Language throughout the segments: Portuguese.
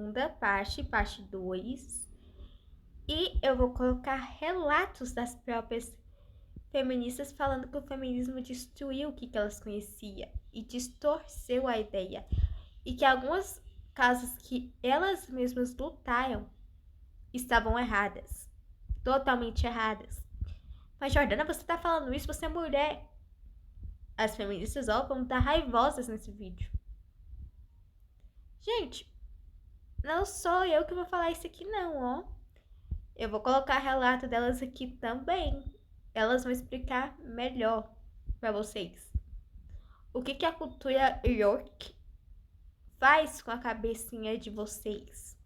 segunda parte, parte 2. E eu vou colocar relatos das próprias feministas falando que o feminismo destruiu o que elas conheciam e distorceu a ideia. E que algumas causas que elas mesmas lutaram estavam erradas. Totalmente erradas. Mas, Jordana, você tá falando isso, você é mulher. As feministas, ó, vão estar raivosas nesse vídeo. Gente, não sou eu que vou falar isso aqui não, ó. Eu vou colocar relato delas aqui também. Elas vão explicar melhor pra vocês. O que a cultura York faz com a cabecinha de vocês?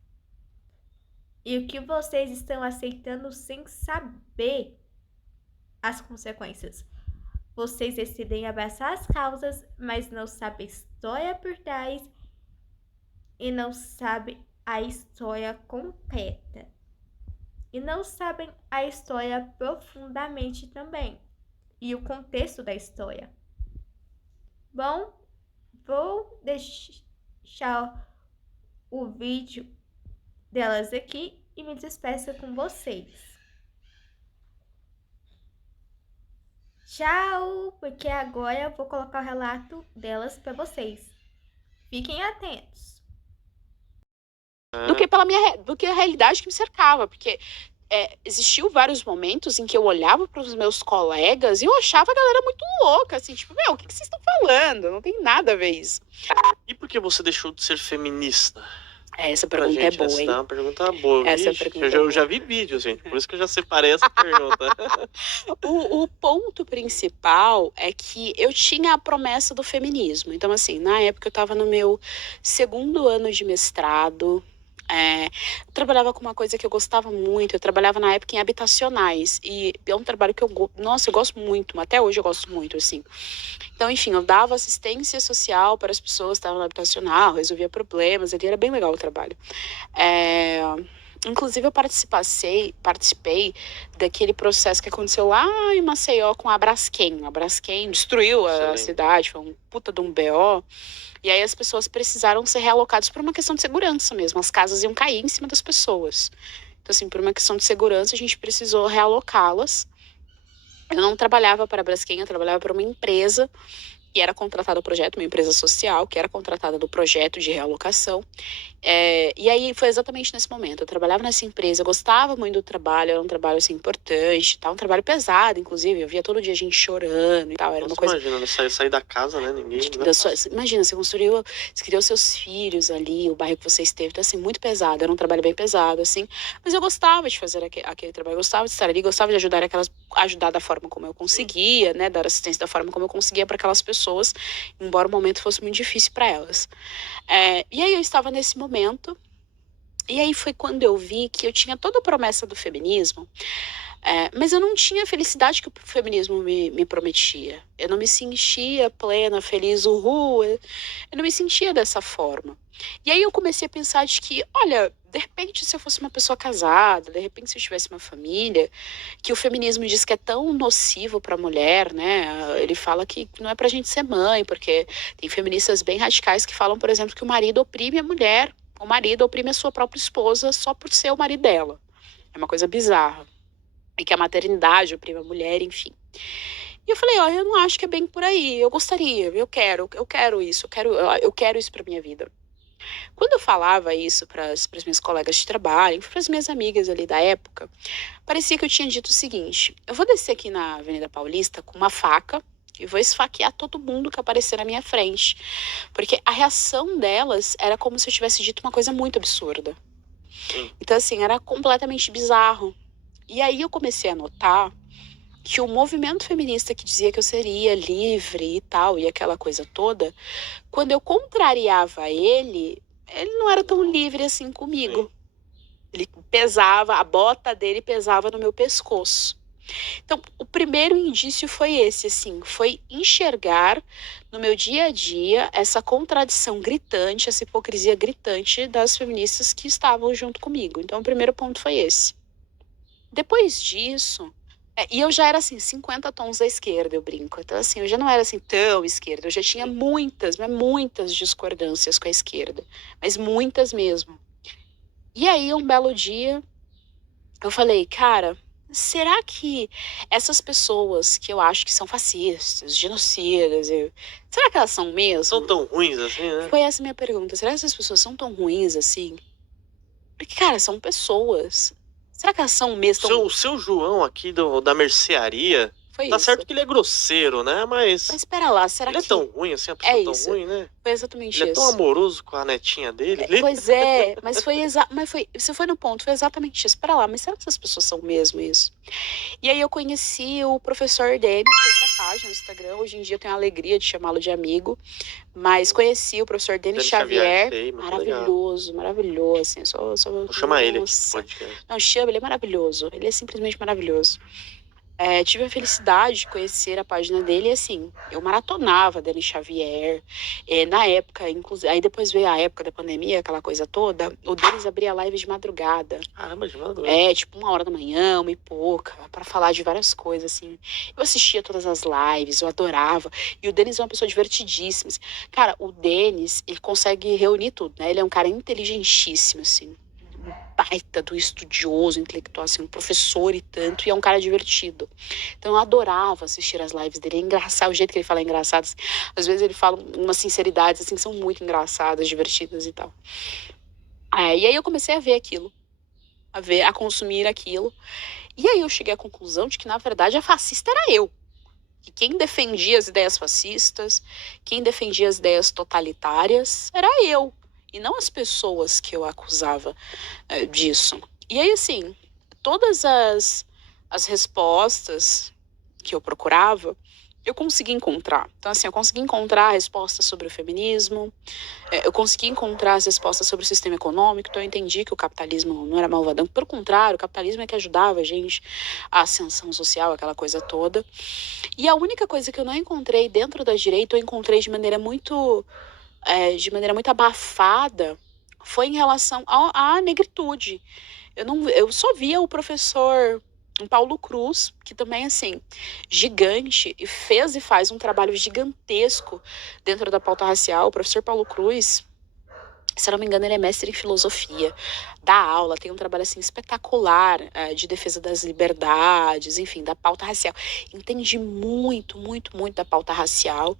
E o que vocês estão aceitando sem saber as consequências? Vocês decidem abraçar as causas, mas não sabem a história por trás e não sabem a história completa. E não sabem a história profundamente também. E o contexto da história. Bom, vou deixar o vídeo delas aqui e me despeço com vocês. Tchau, porque agora eu vou colocar o relato delas para vocês. Fiquem atentos. Do que a realidade que me cercava, porque existiu vários momentos em que eu olhava para os meus colegas e eu achava a galera muito louca, assim, tipo, meu, o que vocês estão falando? Não tem nada a ver isso. E por que você deixou de ser feminista? Essa pergunta é boa, hein? Essa é uma pergunta boa. Eu já vi vídeos, gente, por isso que eu já separei essa pergunta. O ponto principal é que eu tinha a promessa do feminismo. Então, assim, na época eu estava no meu segundo ano de mestrado. Eu trabalhava com uma coisa que eu gostava muito. Eu trabalhava na época em habitacionais. E é um trabalho que eu gosto muito. Até hoje eu gosto muito, assim. Então, enfim, eu dava assistência social para as pessoas que estavam no habitacional, resolvia problemas. Ali era bem legal o trabalho. Inclusive, eu participei daquele processo que aconteceu lá em Maceió com a Braskem. A Braskem destruiu a cidade, foi um puta de um BO. E aí as pessoas precisaram ser realocadas por uma questão de segurança mesmo. As casas iam cair em cima das pessoas. Então, assim, por uma questão de segurança, a gente precisou realocá-las. Eu não trabalhava para a Braskem, eu trabalhava para uma empresa que era contratada do projeto, uma empresa social, que era contratada do projeto de realocação. E aí foi exatamente nesse momento. Eu trabalhava nessa empresa, eu gostava muito do trabalho, era um trabalho assim, importante, tá? Um trabalho pesado, inclusive. Eu via todo dia gente chorando e tal. Era uma coisa. Imagina, sair da casa, né? Ninguém. Imagina, você criou seus filhos ali, o bairro que você esteve. Então, assim, muito pesado. Era um trabalho bem pesado, assim. Mas eu gostava de fazer aquele trabalho, eu gostava de estar ali, gostava de ajudar da forma como eu conseguia, né? Dar assistência da forma como eu conseguia para aquelas pessoas, embora o momento fosse muito difícil para elas. E aí eu estava nesse momento, e aí foi quando eu vi que eu tinha toda a promessa do feminismo, mas eu não tinha a felicidade que o feminismo me prometia. Eu não me sentia plena, feliz, uhul. Eu não me sentia dessa forma. E aí eu comecei a pensar de que, olha, de repente se eu fosse uma pessoa casada, de repente se eu tivesse uma família, que o feminismo diz que é tão nocivo para a mulher, né? Ele fala que não é pra gente ser mãe, porque tem feministas bem radicais que falam, por exemplo, que o marido oprime a mulher, o marido oprime a sua própria esposa só por ser o marido dela. É uma coisa bizarra. E que a maternidade oprime a mulher, enfim. E eu falei, ó, eu não acho que é bem por aí. Eu gostaria, eu quero isso, eu quero isso pra minha vida. Quando eu falava isso para as minhas colegas de trabalho, para as minhas amigas ali da época, parecia que eu tinha dito o seguinte: eu vou descer aqui na Avenida Paulista com uma faca e vou esfaquear todo mundo que aparecer na minha frente. Porque a reação delas era como se eu tivesse dito uma coisa muito absurda. Então, assim, era completamente bizarro. E aí eu comecei a notar que o movimento feminista que dizia que eu seria livre e tal, e aquela coisa toda, quando eu contrariava ele não era tão livre assim comigo. Ele pesava, a bota dele pesava no meu pescoço. Então, o primeiro indício foi esse, assim, foi enxergar no meu dia a dia essa contradição gritante, essa hipocrisia gritante das feministas que estavam junto comigo. Então, o primeiro ponto foi esse. Depois disso, e eu já era assim, 50 tons à esquerda, eu brinco. Então, assim, eu já não era assim tão esquerda. Eu já tinha muitas discordâncias com a esquerda. Mas muitas mesmo. E aí, um belo dia, eu falei, cara, será que essas pessoas que eu acho que são fascistas, genocidas, será que elas são mesmo? São tão ruins assim, né? Foi essa a minha pergunta. Será que essas pessoas são tão ruins assim? Porque, cara, são pessoas. Será que elas são mesmo? O seu João aqui da mercearia, Foi tá isso. certo que ele é grosseiro, né? Mas espera lá, será que... ele é tão ruim assim, a pessoa tão ruim, né? Foi exatamente Ele isso. é tão amoroso com a netinha dele. Pois é, mas você foi no ponto, foi exatamente isso. Espera lá, mas será que essas pessoas são mesmo isso? E aí eu conheci o professor Denis, que é essa página no Instagram. Hoje em dia eu tenho a alegria de chamá-lo de amigo. Mas conheci o professor Denis Xavier. Sei, maravilhoso, maravilhoso. Assim, vou chamar ele aqui. Não, chama, ele é maravilhoso. Ele é simplesmente maravilhoso. Tive a felicidade de conhecer a página dele e assim, eu maratonava Denis Xavier. Na época, inclusive, aí depois veio a época da pandemia, aquela coisa toda, o Denis abria live de madrugada. Caramba, de madrugada. Tipo 1h da manhã, 1h e pouca, pra falar de várias coisas, assim. Eu assistia todas as lives, eu adorava. E o Denis é uma pessoa divertidíssima. Assim. Cara, o Denis, ele consegue reunir tudo, né? Ele é um cara inteligentíssimo, assim. Baita do estudioso, intelectual, assim, um professor e tanto, e é um cara divertido. Então eu adorava assistir as lives dele, é engraçado, o jeito que ele fala é engraçado, assim. Às vezes ele fala umas sinceridades, assim, que são muito engraçadas, divertidas e tal. E aí eu comecei a ver aquilo, a consumir aquilo, e aí eu cheguei à conclusão de que, na verdade, a fascista era eu. Que quem defendia as ideias fascistas, quem defendia as ideias totalitárias, era eu. E não as pessoas que eu acusava disso. E aí, assim, todas as respostas que eu procurava, eu consegui encontrar. Então, assim, eu consegui encontrar respostas sobre o feminismo, eu consegui encontrar as respostas sobre o sistema econômico, então eu entendi que o capitalismo não era malvadão. Pelo contrário, o capitalismo é que ajudava a gente, a ascensão social, aquela coisa toda. E a única coisa que eu não encontrei dentro da direita, eu encontrei de maneira muito abafada, foi em relação à negritude. Eu só via o professor Paulo Cruz, que também, assim, gigante, e fez e faz um trabalho gigantesco dentro da pauta racial. O professor Paulo Cruz, se eu não me engano, ele é mestre em filosofia, dá aula, tem um trabalho assim espetacular de defesa das liberdades, enfim, da pauta racial. Entende muito, muito, muito da pauta racial.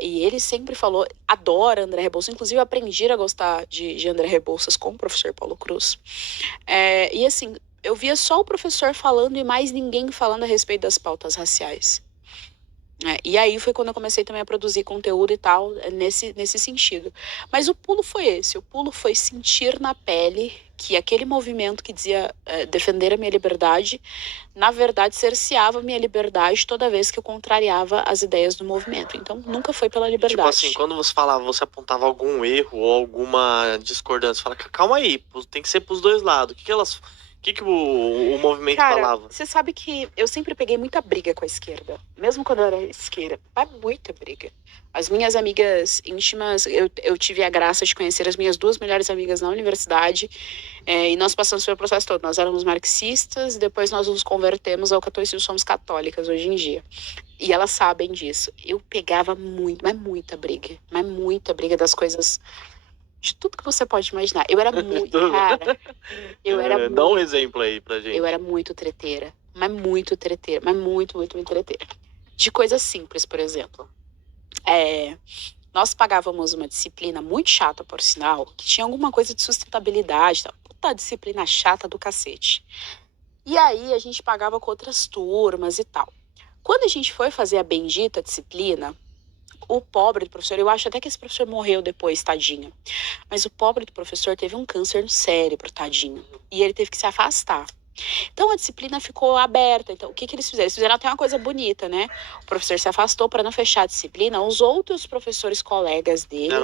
E ele sempre falou, adora André Rebouças, inclusive eu aprendi a gostar de André Rebouças com o professor Paulo Cruz. E assim, eu via só o professor falando e mais ninguém falando a respeito das pautas raciais. E aí foi quando eu comecei também a produzir conteúdo e tal, nesse sentido. Mas o pulo foi esse, o pulo foi sentir na pele que aquele movimento que dizia defender a minha liberdade, na verdade cerceava a minha liberdade toda vez que eu contrariava as ideias do movimento. Então nunca foi pela liberdade. Tipo assim, quando você falava, você apontava algum erro ou alguma discordância, você fala, calma aí, tem que ser pros dois lados. O que o movimento falava? Você sabe que eu sempre peguei muita briga com a esquerda. Mesmo quando eu era esquerda. Muita briga. As minhas amigas íntimas, eu tive a graça de conhecer as minhas 2 melhores amigas na universidade. E nós passamos pelo processo todo. Nós éramos marxistas, depois nós nos convertemos ao catolicismo, somos católicas hoje em dia. E elas sabem disso. Eu pegava muita briga das coisas... De tudo que você pode imaginar. Eu era muito, cara. Dá um exemplo aí pra gente. Eu era muito treteira. Mas muito treteira. Mas muito treteira. De coisas simples, por exemplo. Nós pagávamos uma disciplina muito chata, por sinal, que tinha alguma coisa de sustentabilidade. Puta disciplina chata do cacete. E aí a gente pagava com outras turmas e tal. Quando a gente foi fazer a bendita disciplina, o pobre do professor, eu acho até que esse professor morreu depois, tadinho. Mas o pobre do professor teve um câncer no cérebro, tadinho. E ele teve que se afastar. Então a disciplina ficou aberta. Então o que eles fizeram? Eles fizeram até uma coisa bonita, né? O professor se afastou para não fechar a disciplina. Os outros professores colegas dele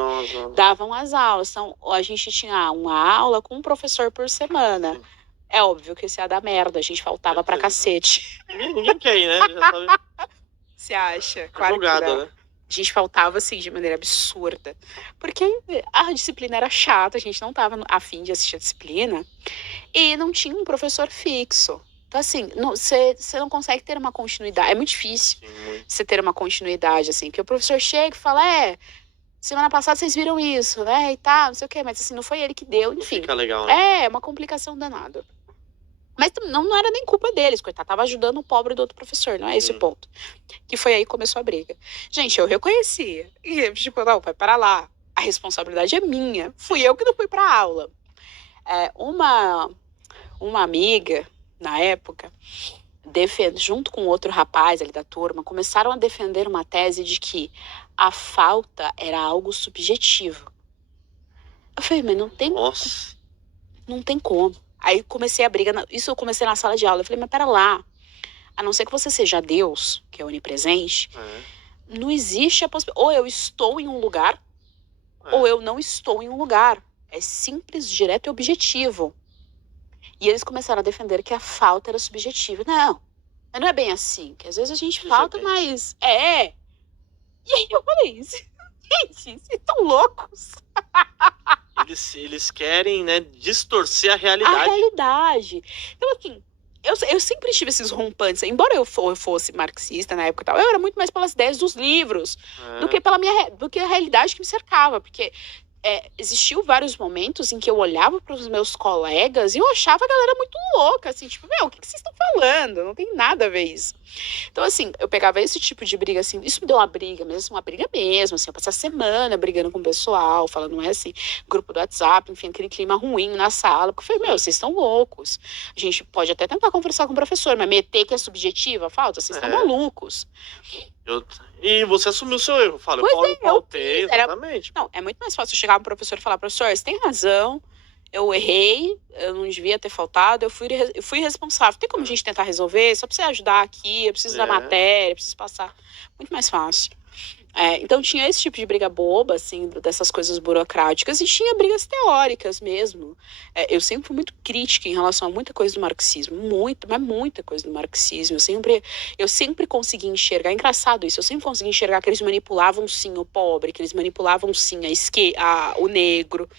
davam as aulas. Então a gente tinha uma aula com um professor por semana. Sim. É óbvio que isso ia dar merda. A gente faltava pra cacete. Ninguém quer ir, né? Já sabe. Você acha? Claro Jogada, que né? A gente faltava, assim, de maneira absurda. Porque a disciplina era chata, a gente não tava afim de assistir a disciplina. E não tinha um professor fixo. Então, assim, você não consegue ter uma continuidade. É muito difícil você ter uma continuidade, assim. Porque o professor chega e fala, semana passada vocês viram isso, né? E tá, não sei o quê, mas assim, não foi ele que deu, enfim. Fica legal, né? É uma complicação danada. Mas não era nem culpa deles, coitado, tava ajudando o pobre do outro professor, não é esse o ponto. Que foi aí que começou a briga. Gente, eu reconhecia. E, tipo, não, vai para lá. A responsabilidade é minha. Fui eu que não fui pra aula. Uma amiga, na época, junto com outro rapaz ali da turma, começaram a defender uma tese de que a falta era algo subjetivo. Eu falei, mas Nossa. não tem como. Aí comecei a briga, isso eu comecei na sala de aula. Eu falei, mas pera lá, a não ser que você seja Deus, que é onipresente, não existe a possibilidade. Ou eu estou em um lugar, ou eu não estou em um lugar. É simples, direto e objetivo. E eles começaram a defender que a falta era subjetiva. Não, mas não é bem assim, que às vezes a gente falta, mas é. E aí eu falei, gente, vocês estão loucos. Eles querem, né, distorcer a realidade. A realidade. Então, assim, eu sempre tive esses rompantes. Embora eu fosse marxista na época e tal, eu era muito mais pelas ideias dos livros do que a realidade que me cercava. Porque existiu vários momentos em que eu olhava para os meus colegas e eu achava a galera muito louca, assim, tipo, meu, o que vocês estão falando? Não tem nada a ver isso. Então, assim, eu pegava esse tipo de briga, assim, isso me deu uma briga mesmo, assim, eu passei a semana brigando com o pessoal, falando, não é assim, grupo do WhatsApp, enfim, aquele clima ruim na sala, porque eu falei, meu, vocês estão loucos. A gente pode até tentar conversar com o professor, mas meter que é subjetiva, falta, vocês estão malucos. E você assumiu o seu erro, fala, eu faltei, exatamente. Não, é muito mais fácil eu chegar pro professor e falar, professor, você tem razão, eu errei, eu não devia ter faltado, eu fui responsável. Tem como a gente tentar resolver? Só pra você ajudar aqui, eu preciso da matéria, eu preciso passar. Muito mais fácil. Então tinha esse tipo de briga boba, assim, dessas coisas burocráticas, e tinha brigas teóricas mesmo. Eu sempre fui muito crítica em relação a muita coisa do marxismo, mas muita coisa do marxismo. Eu sempre consegui enxergar, é engraçado isso, eu sempre consegui enxergar que eles manipulavam sim o pobre, que eles manipulavam sim o negro.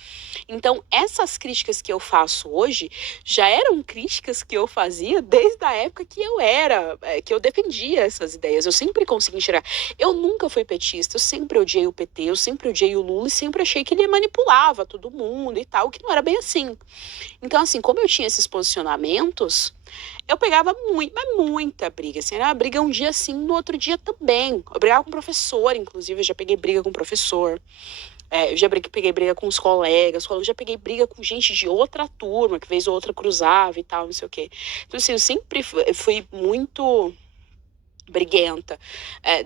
Então, essas críticas que eu faço hoje já eram críticas que eu fazia desde a época que que eu defendia essas ideias. Eu sempre consegui enxergar. Eu nunca fui petista, eu sempre odiei o PT, eu sempre odiei o Lula e sempre achei que ele manipulava todo mundo e tal, que não era bem assim. Então, assim, como eu tinha esses posicionamentos, eu pegava muita briga, assim, era uma briga um dia sim, no outro dia também. Eu brigava com o professor, inclusive, eu já peguei briga com o professor. Eu já peguei briga com os colegas, eu já peguei briga com gente de outra turma, que vez ou outra cruzava e tal, não sei o quê. Então, assim, eu sempre fui muito briguenta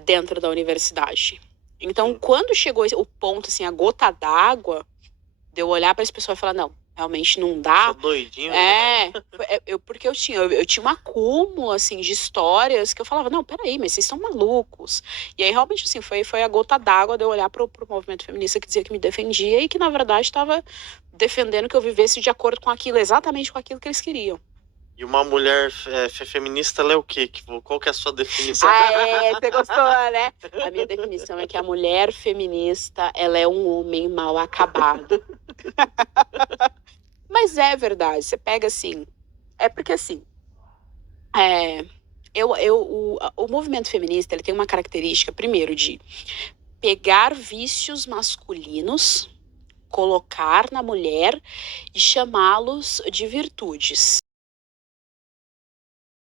dentro da universidade. Então, quando chegou o ponto, assim, a gota d'água, de eu olhar para esse pessoal e falar, não, realmente não dá. Sou doidinho. Porque eu tinha um acúmulo, assim, de histórias que eu falava, não, peraí, mas vocês estão malucos. E aí, realmente, assim, foi a gota d'água de eu olhar pro movimento feminista que dizia que me defendia e que, na verdade, estava defendendo que eu vivesse de acordo com aquilo, exatamente com aquilo que eles queriam. E uma mulher feminista, ela é o quê? Qual que é a sua definição? Você gostou, né? A minha definição é que a mulher feminista, ela é um homem mal acabado. Mas é verdade, você pega assim, porque assim, o movimento feminista, ele tem uma característica, primeiro, de pegar vícios masculinos, colocar na mulher e chamá-los de virtudes.